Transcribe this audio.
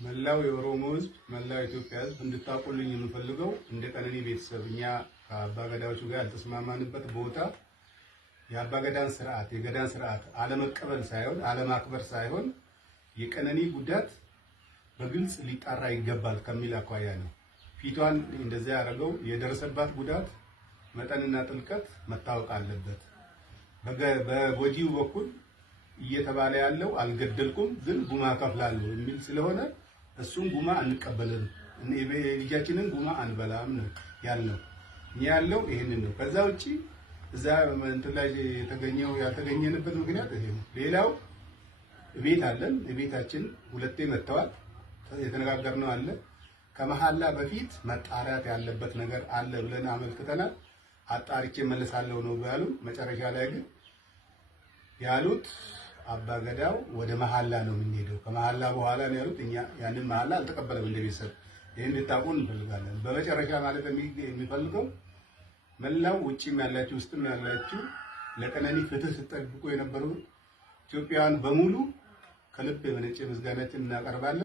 መላው የኦሮሞ ህዝብ መላው ኢትዮጵያ ህዝብ እንድታቆልኝ የምፈልገው እንደ ቀነኒ ቤተሰብኛ ከአባገዳዎቹ ጋር ያልተስማማንበት ቦታ የአባገዳን ስርዓት የገዳን ስርዓት አለመቀበል ሳይሆን አለማክበር ሳይሆን የቀነኒ ጉዳት በግልጽ ሊጣራ ይገባል ከሚል አኳያ ነው። ፊቷን እንደዛ ያደረገው የደረሰባት ጉዳት መጠንና ጥልቀት መታወቅ አለበት። በጎጂው በኩል እየተባለ ያለው አልገደልኩም ግን ጉማ ከፍላለሁ የሚል ስለሆነ እሱን ጉማ አንቀበልም ልጃችንን ጉማ አንበላም ነው ያለው። ያለው ይሄንን ነው። ከዛ ውጪ እዛ እንትን ላይ ያልተገኘንበት ምክንያት ይሄ ነው። ሌላው ቤት አለን። ቤታችን ሁለቴ መተዋል የተነጋገርነው አለ። ከመሐላ በፊት መጣራት ያለበት ነገር አለ ብለን አመልክተናል። አጣርቼ መለሳለሁ ነው ያሉ። መጨረሻ ላይ ግን ያሉት አባገዳው ወደ መሐላ ነው የምንሄደው ከመሐላ በኋላ ነው ያሉት። እኛ ያንን መሐላ አልተቀበለም እንደ ቤተሰብ። ይሄን እንድታውቁ እንፈልጋለን። በመጨረሻ ማለት የሚፈልገው መላው ውጪም ያላችሁ ውስጥም ያላችሁ ለቀነኒ ፍትህ ስትጠብቁ የነበሩ ኢትዮጵያውያን በሙሉ ከልብ የመነጨ ምስጋናችን እናቀርባለን።